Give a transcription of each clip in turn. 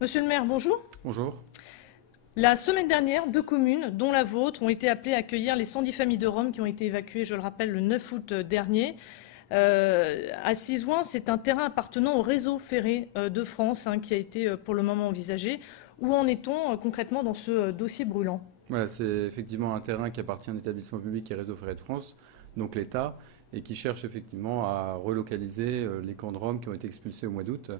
Monsieur le maire, bonjour. Bonjour. La semaine dernière, 2 communes, dont la vôtre, ont été appelées à accueillir les 110 familles de Roms qui ont été évacuées, je le rappelle, le 9 août dernier. À Sizouin, c'est un terrain appartenant au réseau ferré de France qui a été pour le moment envisagé. Où en est-on concrètement dans ce dossier brûlant? Voilà, c'est effectivement un terrain qui appartient à un établissement public et Réseau Ferré de France, donc l'État, et qui cherche effectivement à relocaliser les camps de Roms qui ont été expulsés au mois d'août.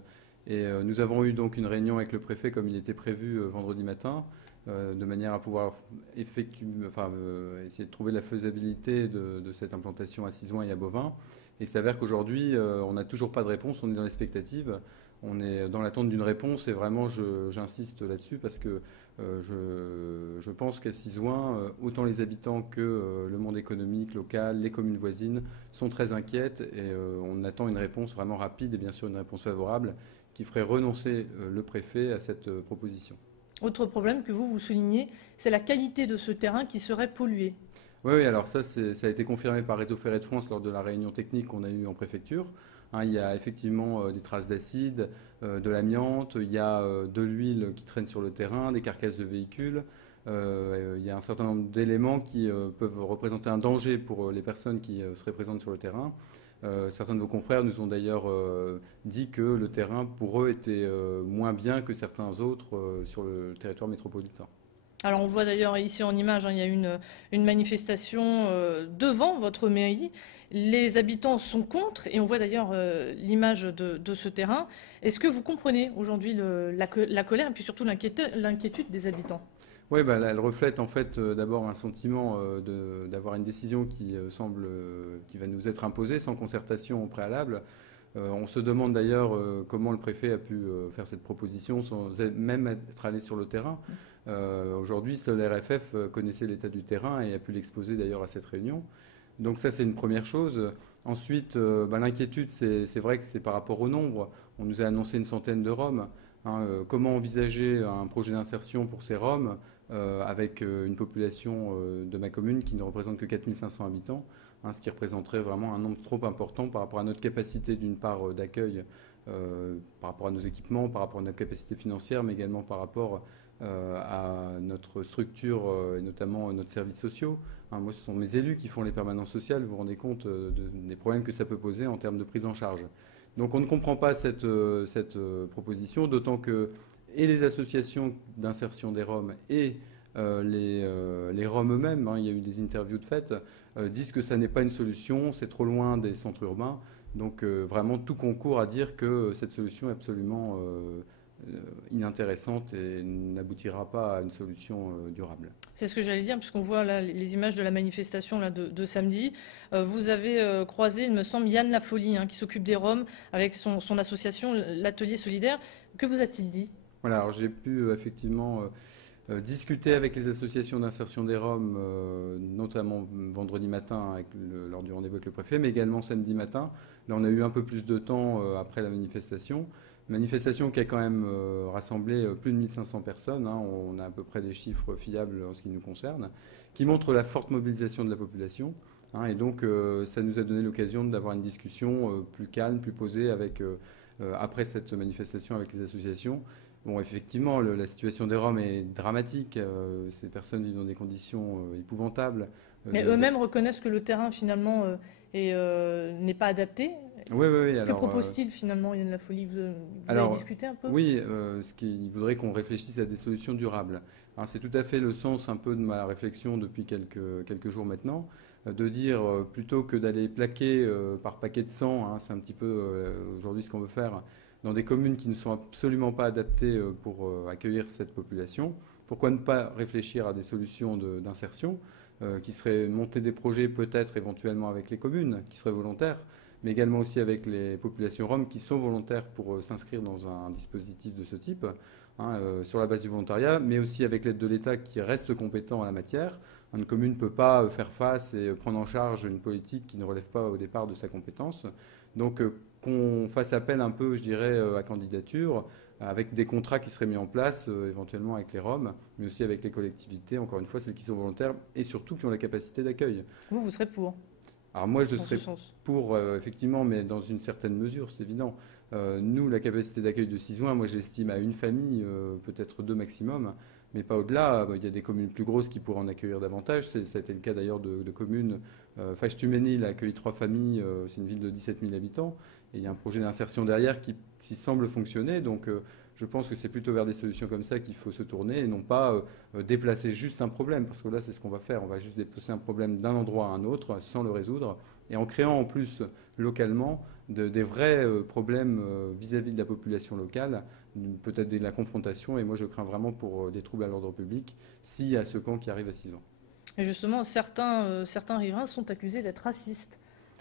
Et nous avons eu donc une réunion avec le préfet comme il était prévu vendredi matin, de manière à pouvoir essayer de trouver la faisabilité de cette implantation à Sizouin et à Beauvais. Et il s'avère qu'aujourd'hui, on n'a toujours pas de réponse, on est dans l'expectative. On est dans l'attente d'une réponse et vraiment j'insiste là-dessus parce que je pense qu'à Sizouin, autant les habitants que le monde économique local, les communes voisines sont très inquiètes et on attend une réponse vraiment rapide et bien sûr une réponse favorable qui ferait renoncer le préfet à cette proposition. Autre problème que vous soulignez, c'est la qualité de ce terrain qui serait pollué. Oui, oui, alors ça a été confirmé par Réseau Ferré de France lors de la réunion technique qu'on a eue en préfecture. Il y a effectivement des traces d'acide, de l'amiante, il y a de l'huile qui traîne sur le terrain, des carcasses de véhicules. Il y a un certain nombre d'éléments qui peuvent représenter un danger pour les personnes qui seraient présentes sur le terrain. Certains de vos confrères nous ont d'ailleurs dit que le terrain pour eux était moins bien que certains autres sur le territoire métropolitain. Alors on voit d'ailleurs ici en image, il y a une manifestation devant votre mairie. Les habitants sont contre et on voit d'ailleurs l'image de ce terrain. Est-ce que vous comprenez aujourd'hui la colère et puis surtout l'inquiétude des habitants? Oui, bah, elle reflète en fait d'abord un sentiment d'avoir une décision qui semble qui va nous être imposée sans concertation au préalable. On se demande d'ailleurs comment le préfet a pu faire cette proposition sans même être allé sur le terrain. Aujourd'hui, seul RFF connaissait l'état du terrain et a pu l'exposer d'ailleurs à cette réunion. Donc ça, c'est une première chose. Ensuite, l'inquiétude, c'est vrai que c'est par rapport au nombre. On nous a annoncé une centaine de Roms. Comment envisager un projet d'insertion pour ces Roms avec une population de ma commune qui ne représente que 4500 habitants, ce qui représenterait vraiment un nombre trop important par rapport à notre capacité d'une part d'accueil, par rapport à nos équipements, par rapport à notre capacité financière, mais également par rapport à notre structure et notamment notre services sociaux. Moi, ce sont mes élus qui font les permanences sociales. Vous vous rendez compte des problèmes que ça peut poser en termes de prise en charge. Donc on ne comprend pas cette proposition, d'autant que et les associations d'insertion des Roms et les Roms eux-mêmes, il y a eu des interviews de fait, disent que ça n'est pas une solution, c'est trop loin des centres urbains. Donc vraiment tout concourt à dire que cette solution est absolument inintéressante et n'aboutira pas à une solution durable. C'est ce que j'allais dire, puisqu'on voit là les images de la manifestation là, de samedi. Vous avez croisé, il me semble, Yann Lafolie, qui s'occupe des Roms, avec son association, l'Atelier Solidaire. Que vous a-t-il dit? Voilà, alors j'ai pu effectivement discuter avec les associations d'insertion des Roms, notamment vendredi matin lors du rendez-vous avec le préfet, mais également samedi matin. Là, on a eu un peu plus de temps après la manifestation. Manifestation qui a quand même rassemblé plus de 1500 personnes. On a à peu près des chiffres fiables en ce qui nous concerne, qui montrent la forte mobilisation de la population. Et donc, ça nous a donné l'occasion d'avoir une discussion plus calme, plus posée après cette manifestation avec les associations. Bon, effectivement, la situation des Roms est dramatique. Ces personnes vivent dans des conditions épouvantables. Mais eux-mêmes reconnaissent que le terrain, finalement, n'est pas adapté. Oui, oui, oui. Que propose-t-il, finalement, Yann Lafolie? Vous avez discuté un peu? Oui, il voudrait qu'on réfléchisse à des solutions durables. C'est tout à fait le sens un peu de ma réflexion depuis quelques jours maintenant, de dire plutôt que d'aller plaquer par paquet de sang, c'est un petit peu aujourd'hui ce qu'on veut faire, dans des communes qui ne sont absolument pas adaptées pour accueillir cette population. Pourquoi ne pas réfléchir à des solutions d'insertion qui seraient monter des projets peut-être éventuellement avec les communes qui seraient volontaires, mais également aussi avec les populations roms qui sont volontaires pour s'inscrire dans un dispositif de ce type, sur la base du volontariat, mais aussi avec l'aide de l'État qui reste compétent en la matière. Une commune ne peut pas faire face et prendre en charge une politique qui ne relève pas au départ de sa compétence. Donc qu'on fasse appel un peu, je dirais, à candidature, avec des contrats qui seraient mis en place, éventuellement avec les Roms, mais aussi avec les collectivités, encore une fois, celles qui sont volontaires et surtout qui ont la capacité d'accueil. Vous serez pour? Alors moi, je serais pour, effectivement, mais dans une certaine mesure, c'est évident. Nous, la capacité d'accueil de Sizouin, moi je l'estime à une famille, peut-être 2 maximum, mais pas au-delà. Il y a des communes plus grosses qui pourraient en accueillir davantage. Ça a été le cas d'ailleurs de communes. Fachtuménil a accueilli 3 familles, c'est une ville de 17 000 habitants, et il y a un projet d'insertion derrière qui semble fonctionner. Donc je pense que c'est plutôt vers des solutions comme ça qu'il faut se tourner et non pas déplacer juste un problème, parce que là c'est ce qu'on va faire. On va juste déplacer un problème d'un endroit à un autre sans le résoudre, et en créant en plus localement des vrais problèmes vis-à-vis de la population locale, peut-être de la confrontation, et moi je crains vraiment pour des troubles à l'ordre public s'il y a ce camp qui arrive à 6 ans. Et justement, certains riverains sont accusés d'être racistes.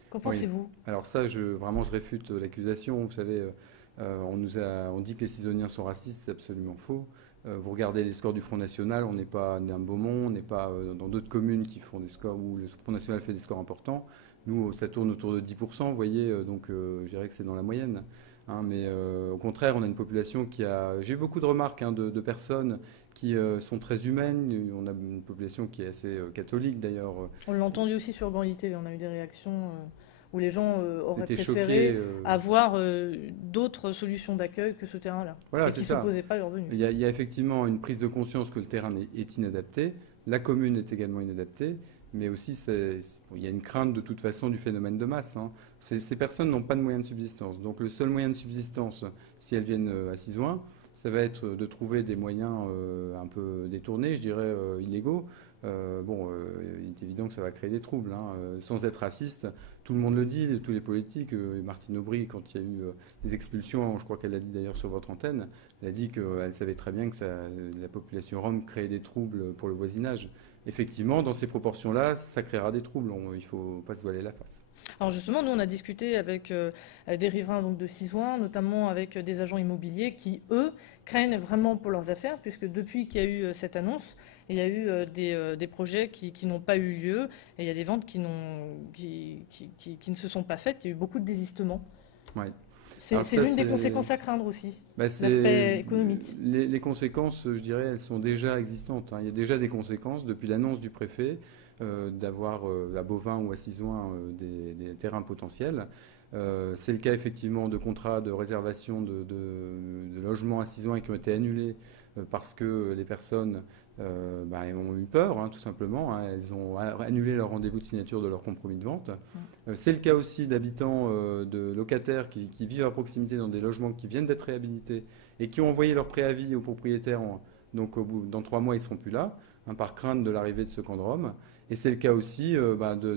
Qu'en pensez-vous? Oui. Alors ça, vraiment je réfute l'accusation. Vous savez, on dit que les Sizoniens sont racistes, c'est absolument faux. Vous regardez les scores du Front National, on n'est pas d'un Beaumont, on n'est pas dans d'autres communes qui font des scores où le Front National fait des scores importants. Nous, ça tourne autour de 10%, vous voyez, donc je dirais que c'est dans la moyenne. Mais au contraire, on a une population qui a... J'ai eu beaucoup de remarques de personnes qui sont très humaines. On a une population qui est assez catholique d'ailleurs. On l'a entendu aussi sur Grand TV, on a eu des réactions où les gens auraient Étaient préféré choqués, avoir d'autres solutions d'accueil que ce terrain-là, Voilà, et qui ne c'est ça. s'opposaient pas à leur venue. Il y a effectivement une prise de conscience que le terrain est inadapté. La commune est également inadaptée. Mais aussi, il y a une crainte de toute façon du phénomène de masse. Ces personnes n'ont pas de moyens de subsistance. Donc le seul moyen de subsistance, si elles viennent à Sizouin, ça va être de trouver des moyens un peu détournés, je dirais illégaux. Il est évident que ça va créer des troubles. Sans être raciste, tout le monde le dit, tous les politiques. Martine Aubry, quand il y a eu les expulsions, je crois qu'elle l'a dit d'ailleurs sur votre antenne, elle a dit qu'elle savait très bien que la population rom créait des troubles pour le voisinage. Effectivement, dans ces proportions-là, ça créera des troubles. Il ne faut pas se voiler la face. Alors justement, nous, on a discuté avec des riverains donc, de Sizouin, notamment avec des agents immobiliers qui, eux, craignent vraiment pour leurs affaires, puisque depuis qu'il y a eu cette annonce, il y a eu des projets qui n'ont pas eu lieu, et il y a des ventes qui ne se sont pas faites. Il y a eu beaucoup de désistements. Ouais. C'est l'une des conséquences à craindre aussi, l'aspect économique. Les conséquences, je dirais, elles sont déjà existantes. Il y a déjà des conséquences depuis l'annonce du préfet d'avoir à Beauvais ou à Sizouin des terrains potentiels. C'est le cas effectivement de contrats de réservation de logements à Sizouin qui ont été annulés parce que les personnes ont eu peur, tout simplement. Elles ont annulé leur rendez-vous de signature de leur compromis de vente. C'est le cas aussi d'habitants, de locataires qui vivent à proximité dans des logements qui viennent d'être réhabilités et qui ont envoyé leur préavis aux propriétaires. Donc dans 3 mois, ils ne seront plus là, par crainte de l'arrivée de ce camp de Rome. Et c'est le cas aussi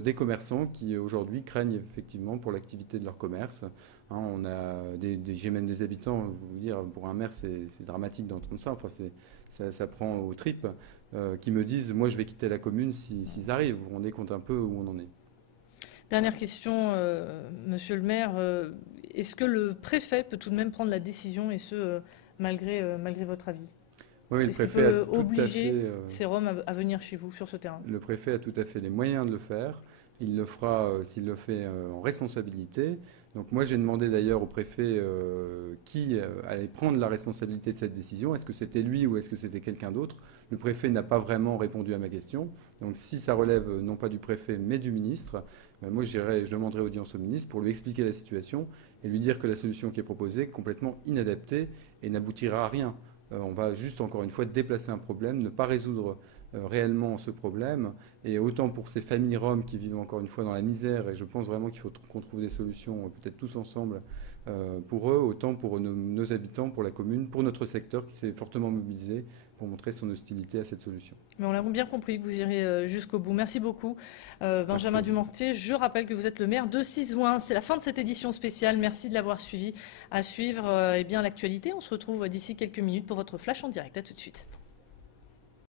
des commerçants qui aujourd'hui craignent effectivement pour l'activité de leur commerce. On a j'ai même des habitants, vous dire, pour un maire c'est dramatique d'entendre ça, enfin ça prend aux tripes, qui me disent moi je vais quitter la commune s'ils arrivent. Vous vous rendez compte un peu où on en est. Dernière question, monsieur le maire, est-ce que le préfet peut tout de même prendre la décision, et ce malgré votre avis? Oui, le préfet peut obliger ces Roms à venir chez vous sur ce terrain? Le préfet a tout à fait les moyens de le faire. Il le fera s'il le fait en responsabilité. Donc moi j'ai demandé d'ailleurs au préfet qui allait prendre la responsabilité de cette décision. Est-ce que c'était lui ou est-ce que c'était quelqu'un d'autre? Le préfet n'a pas vraiment répondu à ma question. Donc si ça relève non pas du préfet mais du ministre, moi je demanderai audience au ministre pour lui expliquer la situation et lui dire que la solution qui est proposée est complètement inadaptée et n'aboutira à rien. On va juste, encore une fois, déplacer un problème, ne pas résoudre réellement ce problème. Et autant pour ces familles roms qui vivent, encore une fois, dans la misère, et je pense vraiment qu'il faut qu'on trouve des solutions, peut-être tous ensemble, pour eux, autant pour nos habitants, pour la commune, pour notre secteur qui s'est fortement mobilisé pour montrer son hostilité à cette solution. Mais on l'a bien compris que vous irez jusqu'au bout. Merci beaucoup, Benjamin Dumortier. Je rappelle que vous êtes le maire de Sizouin. C'est la fin de cette édition spéciale. Merci de l'avoir suivi. À suivre l'actualité. On se retrouve d'ici quelques minutes pour votre flash en direct. À tout de suite.